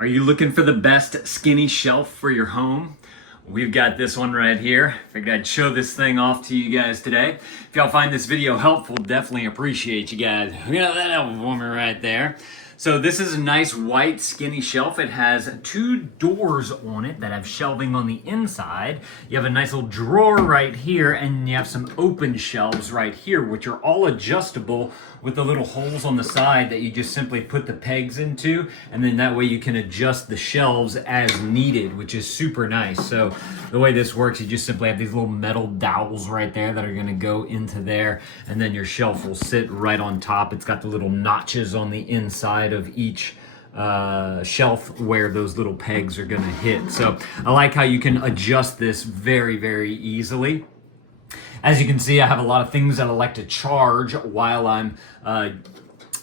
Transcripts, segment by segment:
Are you looking for the best skinny shelf for your home? We've got this one right here. Figured I'd show this thing off to you guys today. If y'all find this video helpful, definitely appreciate you guys. You know, that helpful for me right there. So this is a nice white skinny shelf. It has two doors on it that have shelving on the inside. You have a nice little drawer right here, and you have some open shelves right here, which are all adjustable with the little holes on the side that you just simply put the pegs into, and then that way you can adjust the shelves as needed, which is super nice. So the way this works, you just simply have these little metal dowels right there that are gonna go into there, and then your shelf will sit right on top. It's got the little notches on the inside of each shelf where those little pegs are gonna hit. So I like how you can adjust this very, very easily. As you can see, I have a lot of things that I like to charge while I'm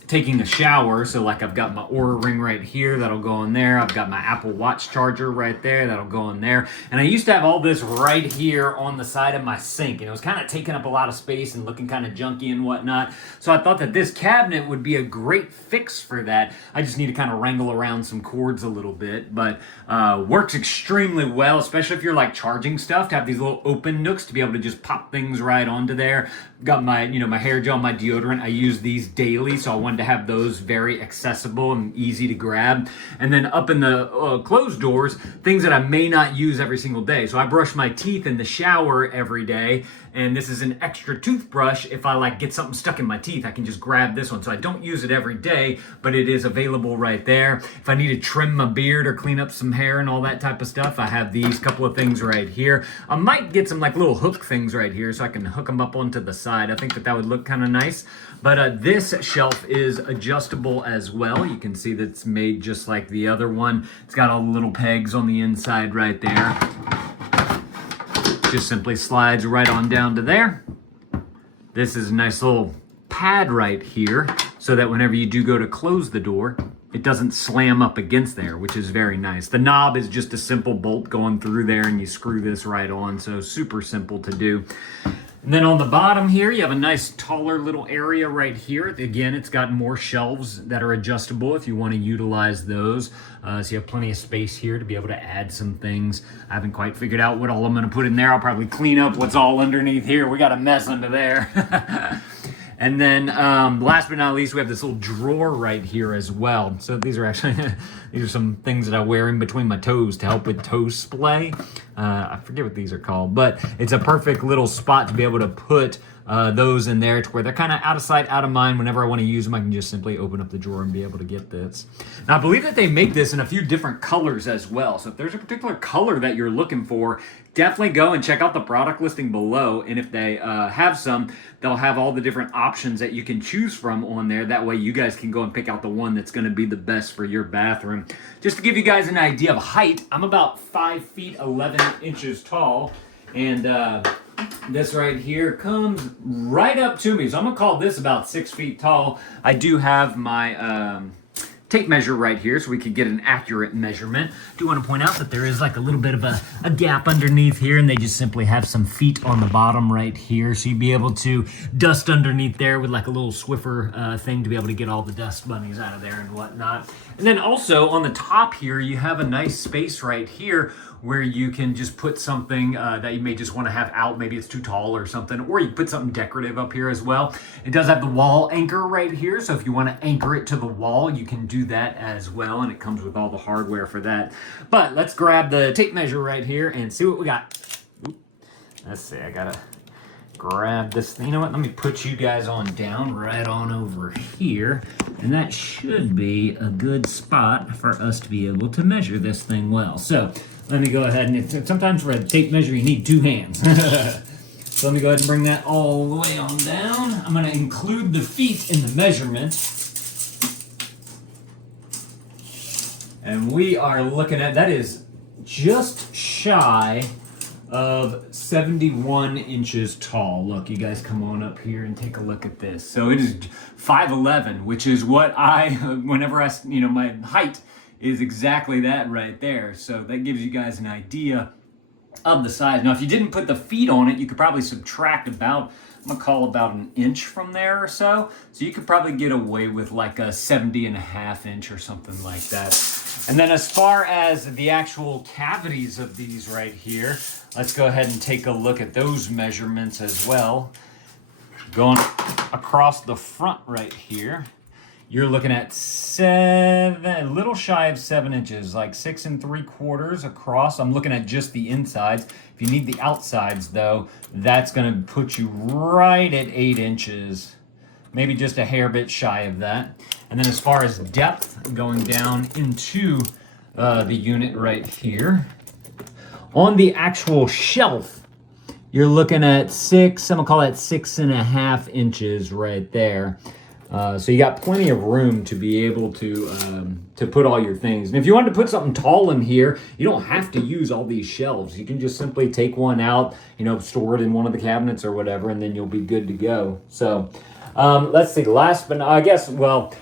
taking a shower. So like I've got my Oura Ring right here, that'll go in there. I've got my Apple Watch charger right there, that'll go in there. And I used to have all this right here on the side of my sink, and it was kind of taking up a lot of space and looking kind of junky and whatnot. So I thought that this cabinet would be a great fix for that. I just need to kind of wrangle around some cords a little bit, but works extremely well, especially if you're like charging stuff, to have these little open nooks to be able to just pop things right onto there. Got my, my hair gel, my deodorant. I use these daily, so I wanted to have those very accessible and easy to grab. And then up in the closed doors, things that I may not use every single day. So I brush my teeth in the shower every day, and this is an extra toothbrush. If I like get something stuck in my teeth, I can just grab this one. So I don't use it every day, but it is available right there. If I need to trim my beard or clean up some hair and all that type of stuff, I have these couple of things right here. I might get some like little hook things right here so I can hook them up onto the side. I think that would look kind of nice. But this shelf is adjustable as well. You can see that it's made just like the other one. It's got all the little pegs on the inside right there. Just simply slides right on down to there. This is a nice little pad right here so that whenever you do go to close the door, it doesn't slam up against there, which is very nice. The knob is just a simple bolt going through there, and you screw this right on, so super simple to do. And then on the bottom here, you have a nice taller little area right here. Again, it's got more shelves that are adjustable if you want to utilize those. So you have plenty of space here to be able to add some things. I haven't quite figured out what all I'm going to put in there. I'll probably clean up what's all underneath here. We got a mess under there. And then last but not least, we have this little drawer right here as well. So these are actually, these are some things that I wear in between my toes to help with toe splay. I forget what these are called, but it's a perfect little spot to be able to put those in there to where they're kind of out of sight, out of mind. Whenever I want to use them, I can just simply open up the drawer and be able to get this. Now, I believe that they make this in a few different colors as well. So if there's a particular color that you're looking for, definitely go and check out the product listing below. And if they have some, they'll have all the different options that you can choose from on there. That way you guys can go and pick out the one that's going to be the best for your bathroom. Just to give you guys an idea of height, I'm about 5 feet 11 inches tall. And this right here comes right up to me. So I'm going to call this about 6 feet tall. I do have my tape measure right here so we could get an accurate measurement. I do want to point out that there is like a little bit of a gap underneath here, and they just simply have some feet on the bottom right here. So you'd be able to dust underneath there with like a little Swiffer thing to be able to get all the dust bunnies out of there and whatnot. And then also on the top here, you have a nice space right here where you can just put something that you may just want to have out. Maybe it's too tall or something, or you can put something decorative up here as well. It does have the wall anchor right here, so if you want to anchor it to the wall, you can do that as well, and it comes with all the hardware for that. But let's grab the tape measure right here and see what we got. Oop. Let's see, I gotta grab this thing. You know what, let me put you guys on down right on over here, and that should be a good spot for us to be able to measure this thing well. So let me go ahead, and sometimes for a tape measure you need two hands. So let me go ahead and bring that all the way on down. I'm going to include the feet in the measurement. And we are looking at, that is just shy of 71 inches tall. Look, you guys come on up here and take a look at this. So it is 5'11", which is what whenever I, my height is exactly that right there. So that gives you guys an idea of the size. Now, if you didn't put the feet on it, you could probably subtract about I'm gonna call about an inch from there or so. So you could probably get away with like a 70.5 inch or something like that. And then as far as the actual cavities of these right here, let's go ahead and take a look at those measurements as well. Going across the front right here, you're looking at a little shy of 7 inches, like 6 3/4 across. I'm looking at just the insides. If you need the outsides though, that's gonna put you right at 8 inches, maybe just a hair bit shy of that. And then as far as depth, going down into the unit right here, on the actual shelf, you're looking at I'm gonna call that 6.5 inches right there. So you got plenty of room to be able to put all your things. And if you wanted to put something tall in here, you don't have to use all these shelves. You can just simply take one out, store it in one of the cabinets or whatever, and then you'll be good to go. So let's see, last but not, I guess, well,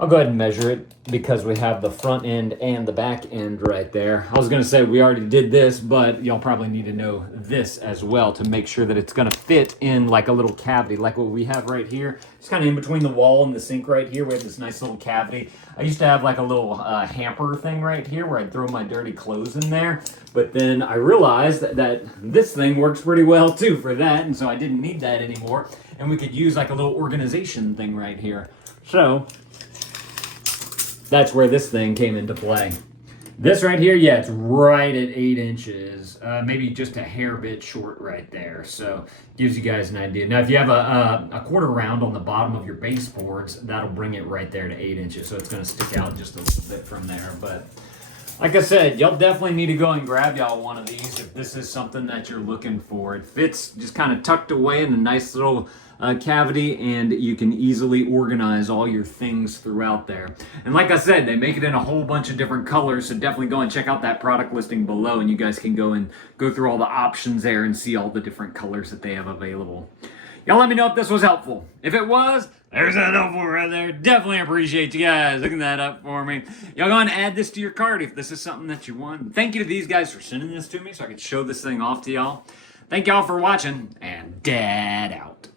I'll go ahead and measure it because we have the front end and the back end right there. I was gonna say we already did this, but y'all probably need to know this as well to make sure that it's gonna fit in like a little cavity, like what we have right here. It's kind of in between the wall and the sink right here. We have this nice little cavity. I used to have like a little hamper thing right here where I'd throw my dirty clothes in there, but then I realized that this thing works pretty well too for that, and so I didn't need that anymore. And we could use like a little organization thing right here. So that's where this thing came into play. This right here, yeah, it's right at 8 inches, maybe just a hair bit short right there. So gives you guys an idea. Now, if you have a quarter round on the bottom of your baseboards, that'll bring it right there to 8 inches. So it's gonna stick out just a little bit from there. But like I said, y'all definitely need to go and grab y'all one of these if this is something that you're looking for. It fits just kind of tucked away in a nice little cavity, and you can easily organize all your things throughout there. And like I said, they make it in a whole bunch of different colors, so definitely go and check out that product listing below, and you guys can go through all the options there and see all the different colors that they have available. Y'all let me know if this was helpful. If it was, there's that helpful right there. Definitely appreciate you guys looking that up for me. Y'all go and add this to your cart if this is something that you want. Thank you to these guys for sending this to me so I could show this thing off to y'all. Thank y'all for watching, and Dad out.